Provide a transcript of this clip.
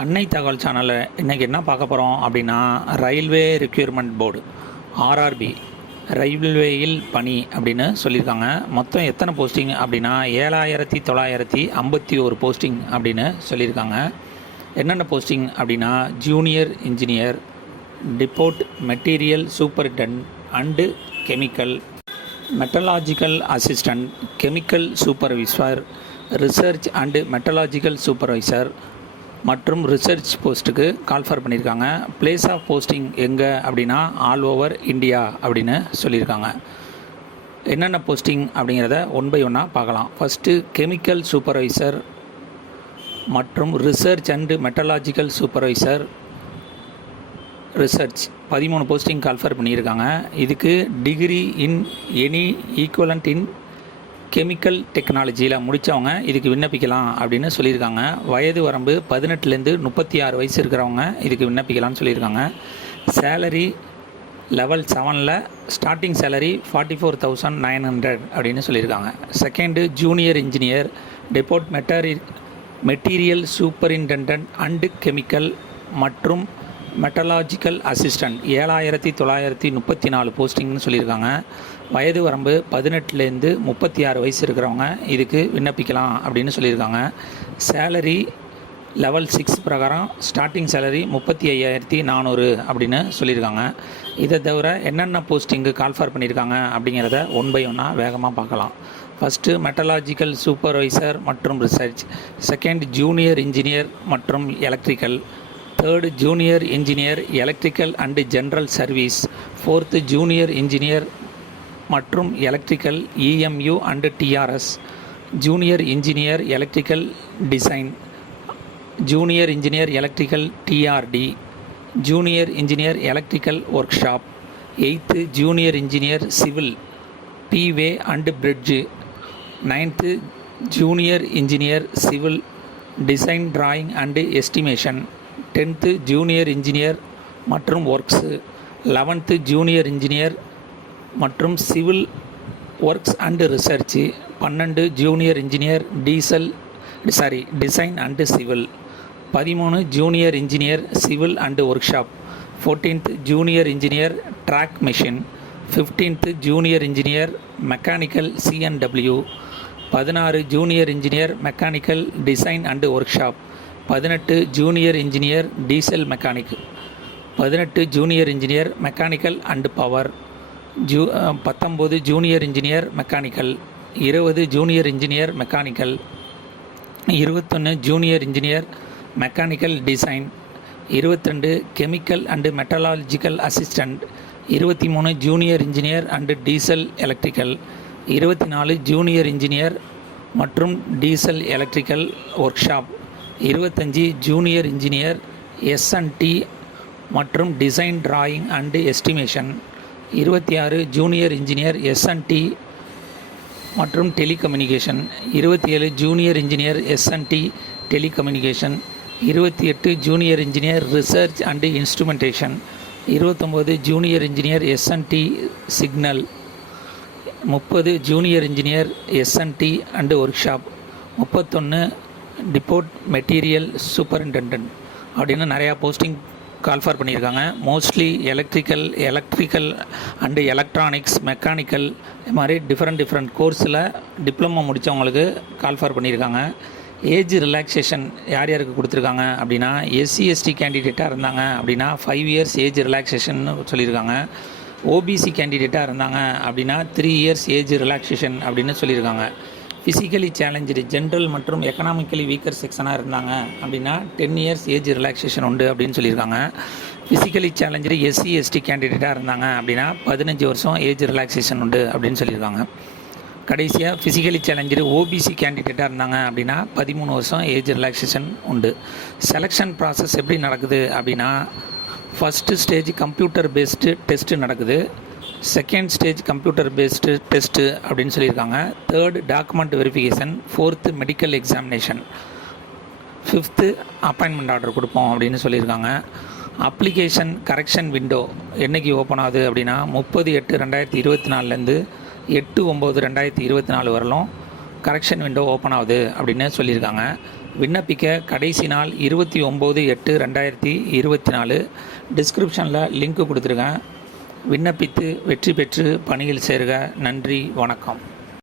அன்னை தகவல் சேனலில் இன்றைக்கி என்ன பார்க்க போகிறோம் அப்படின்னா ரயில்வே ரெக்யூர்மெண்ட் போர்டு ஆர்ஆர்பி ரயில்வேயில் பணி அப்படின்னு சொல்லியிருக்காங்க. மொத்தம் எத்தனை போஸ்டிங் அப்படின்னா ஏழாயிரத்தி தொள்ளாயிரத்தி ஐம்பத்தி ஒரு போஸ்டிங் அப்படின்னு சொல்லியிருக்காங்க. என்னென்ன போஸ்டிங் அப்படின்னா junior engineer depot material superintendent and chemical metallurgical assistant chemical supervisor research and metallurgical supervisor மற்றும் ரிசர்ச் போஸ்ட்டுக்கு கால்ஃபர் பண்ணியிருக்காங்க. பிளேஸ் ஆஃப் போஸ்டிங் எங்கே அப்படின்னா ஆல் ஓவர் இந்தியா அப்படின்னு சொல்லியிருக்காங்க. என்னென்ன போஸ்டிங் அப்படிங்கிறத ஒன் பை ஒன்னாக பார்க்கலாம். ஃபஸ்ட்டு கெமிக்கல் சூப்பர்வைசர் மற்றும் research and metallurgical supervisor research பதிமூணு போஸ்டிங் கால்ஃபர் பண்ணியிருக்காங்க. இதுக்கு degree in any equivalent in chemical டெக்னாலஜியில் முடித்தவங்க இதுக்கு விண்ணப்பிக்கலாம் அப்படின்னு சொல்லியிருக்காங்க. வயது வரம்பு பதினெட்டுலேருந்து முப்பத்தி ஆறு வயசு இருக்கிறவங்க இதுக்கு விண்ணப்பிக்கலாம்னு சொல்லியிருக்காங்க. சேலரி லெவல் செவனில் starting salary forty four thousand nine hundred அப்படின்னு சொல்லியிருக்காங்க. செகண்டு ஜூனியர் இன்ஜினியர் டெபோர்ட் மெட்டரி மெட்டீரியல் சூப்பரிண்டென்டன்ட் அண்டு கெமிக்கல் மற்றும் மெட்டலாஜிக்கல் அசிஸ்டன்ட் ஏழாயிரத்தி தொள்ளாயிரத்தி முப்பத்தி நாலு போஸ்டிங்னு சொல்லியிருக்காங்க. வயது வரம்பு பதினெட்டுலேருந்து முப்பத்தி ஆறு வயசு இருக்கிறவங்க இதுக்கு விண்ணப்பிக்கலாம் அப்படின்னு சொல்லியிருக்காங்க. சேலரி லெவல் சிக்ஸ் பிரகாரம் ஸ்டார்டிங் சேலரி முப்பத்தி ஐயாயிரத்தி நானூறு அப்படின்னு சொல்லியிருக்காங்க. இதை தவிர என்னென்ன போஸ்டிங்கு கால்ஃபார் பண்ணியிருக்காங்க அப்படிங்கிறத ஒன் பை ஒன்னாக வேகமாக பார்க்கலாம். ஃபஸ்ட்டு மெட்டலாஜிக்கல் சூப்பர்வைசர் மற்றும் ரிசர்ச் செகண்ட் ஜூனியர் இன்ஜினியர் மற்றும் electrical third junior engineer electrical and general service fourth junior engineer மற்றும் electrical EMU and TRS junior engineer electrical design junior engineer electrical TRD junior engineer electrical workshop eighth junior engineer civil P way and bridge ninth junior engineer civil design drawing and estimation tenth junior engineer மற்றும் works eleventh junior engineer மற்றும் civil works and research பன்னெண்டு junior engineer diesel sorry design and civil பதிமூணு junior engineer civil and workshop fourteenth junior engineer track machine fifteenth junior engineer mechanical CNW பதினாறு junior engineer mechanical design and workshop பதினெட்டு junior engineer diesel mechanic பதினெட்டு junior engineer mechanical and power zoo பத்தொம்போது junior engineer mechanical இருபது junior engineer mechanical இருபத்தொன்று junior engineer mechanical design இருபத்திரெண்டு chemical and metallurgical assistant இருபத்தி மூணு junior engineer and diesel electrical இருபத்தி நாலு ஜூனியர் இன்ஜினியர் மற்றும் டீசல் எலக்ட்ரிக்கல் ஒர்க் ஷாப் இருபத்தஞ்சி junior engineer S and T மற்றும் டிசைன் டிராயிங் அண்டு எஸ்டிமேஷன். இருபத்தி ஆறு junior engineer S and T மற்றும் டெலிகம்யூனிகேஷன். இருபத்தி ஏழு ஜூனியர் இன்ஜினியர் எஸ்என்டி டெலிகம்யூனிகேஷன். இருபத்தி எட்டு junior engineer research and instrumentation. இருபத்தொம்போது ஜூனியர் இன்ஜினியர் எஸ்என்டி சிக்னல். முப்பது junior engineer SNT and workshop முப்பத்தொன்று டிப்போர்ட் மெட்டீரியல் சூப்பரிண்டென்டன்ட் அப்படின்னு நிறையா போஸ்டிங் கால்ஃபார் பண்ணியிருக்காங்க. Mostly electrical electrical and electronics mechanical இது மாதிரி டிஃப்ரெண்ட் டிஃப்ரெண்ட் கோர்ஸில் டிப்ளமோ முடித்தவங்களுக்கு கால்ஃபார் பண்ணியிருக்காங்க. ஏஜ் ரிலாக்ஸேஷன் யார் யாருக்கு கொடுத்துருக்காங்க அப்படின்னா எஸ்சி எஸ்டி கேண்டிடேட்டாக இருந்தாங்க அப்படின்னா ஃபைவ் இயர்ஸ் ஏஜ் ரிலாக்ஸேஷன் சொல்லியிருக்காங்க. ஓபிசி கேண்டிடேட்டாக இருந்தாங்க அப்படின்னா த்ரீ இயர்ஸ் ஏஜ் ரிலாக்ஸேஷன் அப்படின்னு சொல்லியிருக்காங்க. ஃபிசிக்கலி சேலஞ்சு ஜென்ரல் மற்றும் எக்கனாமிக்கலி வீக்கர் செக்ஷனாக இருந்தாங்க. அப்படின்னா டென் இயர்ஸ் ஏஜ் ரிலாக்ஸேஷன் உண்டு அப்படின்னு சொல்லியிருக்காங்க. ஃபிசிக்கலி சேலஞ்சு எஸ்சி எஸ்டி கேண்டிடேட்டாக இருந்தாங்க. அப்படின்னா பதினஞ்சு வருஷம் ஏஜ் ரிலாக்ஸேஷன் உண்டு அப்படின்னு சொல்லியிருக்காங்க. கடைசியாக ஃபிசிக்கலி சேலஞ்சு ஓபிசி கேண்டிடேட்டாக இருந்தாங்க. அப்படின்னா பதிமூணு வருஷம் ஏஜ் ரிலாக்ஸேஷன் உண்டு. செலெக்ஷன் ப்ராசஸ் எப்படி நடக்குது அப்படின்னா first stage computer based test நடக்குது. Second stage computer based test அப்படின்னு சொல்லியிருக்காங்க. Third document verification fourth medical examination fifth appointment order கொடுப்போம் அப்படின்னு சொல்லியிருக்காங்க. அப்ளிகேஷன் கரெக்ஷன் விண்டோ என்றைக்கு ஓப்பன் ஆகுது அப்படின்னா முப்பது எட்டு ரெண்டாயிரத்தி இருபத்தி நாலுலேருந்து எட்டு ஒம்பது ரெண்டாயிரத்தி இருபத்தி நாலு வரலும் கரெக்ஷன் விண்டோ ஓப்பன் ஆகுது அப்படின்னு சொல்லியிருக்காங்க. விண்ணப்பிக்க கடைசி நாள் இருபத்தி ஒம்பது எட்டு ரெண்டாயிரத்தி இருபத்தி நாலு. டிஸ்கிரிப்ஷனில் லிங்க் கொடுத்துருக்கேன். விண்ணப்பித்து வெற்றி பெற்று பணியில் சேருக. நன்றி. வணக்கம்.